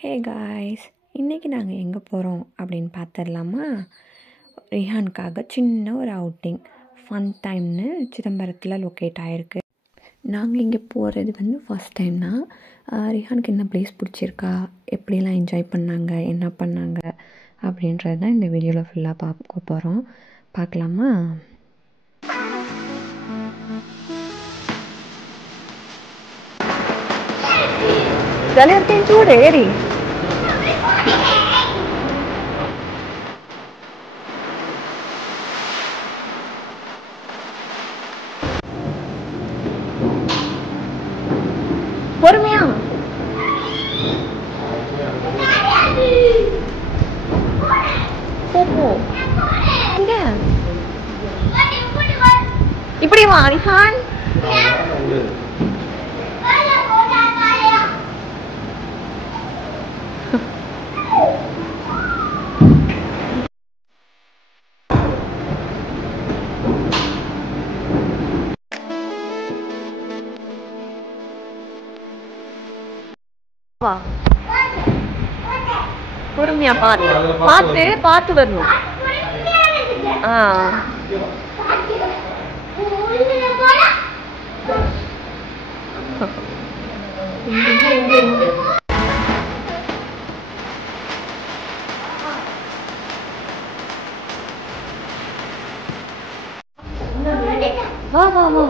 Hey guys, இன்றைக்கி நாங்கள் எங்கே போகிறோம் அப்படின்னு பார்த்துடலாமா? ரிஹானுக்காக சின்ன ஒரு அவுட்டிங், ஃபன் டைம்னு சிதம்பரத்தில் லொக்கேட் ஆகிருக்கு. நாங்கள் இங்கே போகிறது வந்து ஃபஸ்ட் டைம் தான். ரிஹானுக்கு என்ன ப்ளேஸ் பிடிச்சிருக்கா, எப்படிலாம் என்ஜாய் பண்ணாங்க, என்ன பண்ணாங்க அப்படின்றது தான் இந்த வீடியோவில் ஃபுல்லாக பார்க்க போகிறோம். பார்க்கலாமா? చూడు ఏరి பொறுமையா போ இப்படி வா ரிஹான். பொறுமையா பார்த்து பார்த்து பார்த்து வரணும். வா வா வா.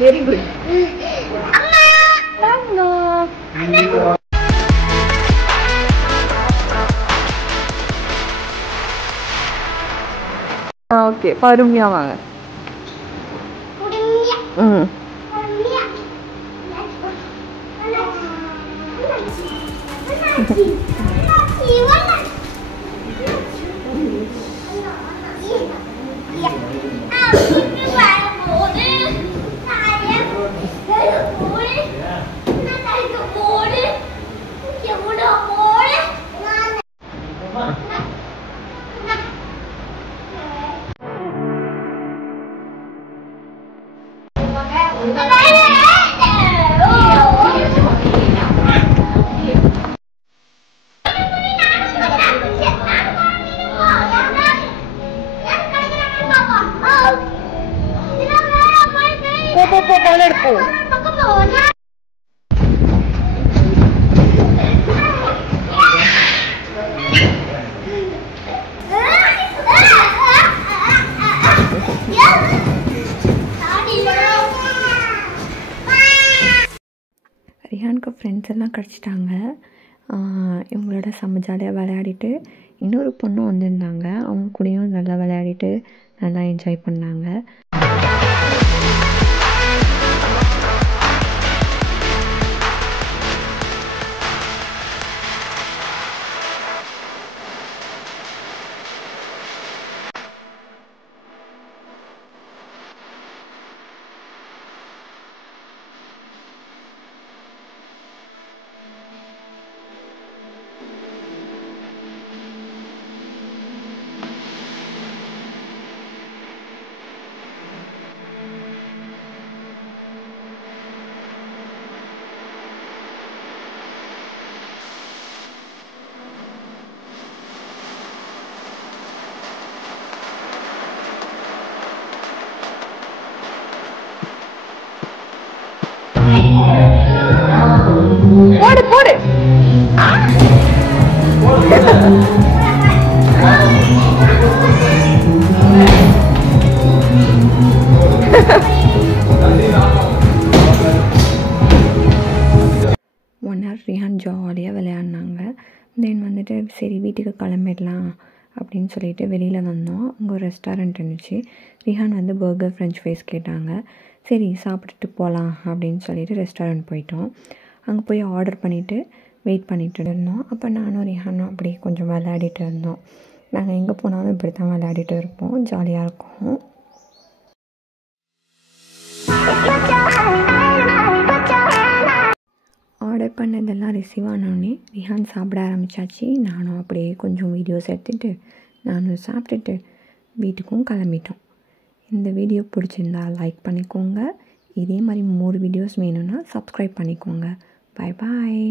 Very good. ஓகே, பொறுமையா வாங்க. ரிஹானுக்கு ஃப்ரெண்ட்ஸ் எல்லாம் கிடச்சிட்டாங்க. இவங்களோட செம்ம ஜாலியாக விளையாடிட்டு இன்னொரு பொண்ணும் வந்திருந்தாங்க. அவங்க கூடயும் நல்லா விளையாடிட்டு நல்லா என்ஜாய் பண்ணாங்க. போடு போடு. ஒன் ஹவர் ரிஹான் ஜாலியாக விளையாடினாங்க. தென் வந்துட்டு சரி வீட்டுக்கு கிளம்பிடலாம் அப்படின்னு சொல்லிட்டு வெளியில் வந்தோம். அங்கே ஒரு ரெஸ்டாரண்ட் இருந்துச்சு. ரிஹான் வந்து பர்கர் ஃப்ரெஞ்ச் ஃப்ரைஸ் கேட்டாங்க. சரி சாப்பிட்டுட்டு போகலாம் அப்படின்னு சொல்லிட்டு ரெஸ்டாரண்ட் போயிட்டோம். அங்கே போய் ஆர்டர் பண்ணிவிட்டு வெயிட் பண்ணிகிட்டு இருந்தோம். அப்போ நானும் ரிஹானும் அப்படியே கொஞ்சம் விளையாடிட்டு இருந்தோம். நாங்கள் எங்கே போனாலும் இப்படி தான் விளையாடிட்டு இருப்போம், ஜாலியாக இருக்கும். ஆர்டர் பண்ணதெல்லாம் ரிசீவ் ஆனோடனே ரிஹான் சாப்பிட ஆரம்பித்தாச்சு. நானும் அப்படியே கொஞ்சம் வீடியோஸ் எடுத்துகிட்டு நானும் சாப்பிட்டுட்டு வீட்டுக்கும் கிளம்பிட்டோம். இந்த வீடியோ பிடிச்சிருந்தா லைக் பண்ணிக்கோங்க. இதே மாதிரி மோர் வீடியோஸ் வேணும்னா சப்ஸ்கிரைப் பண்ணிக்கோங்க. பாய் பாய்.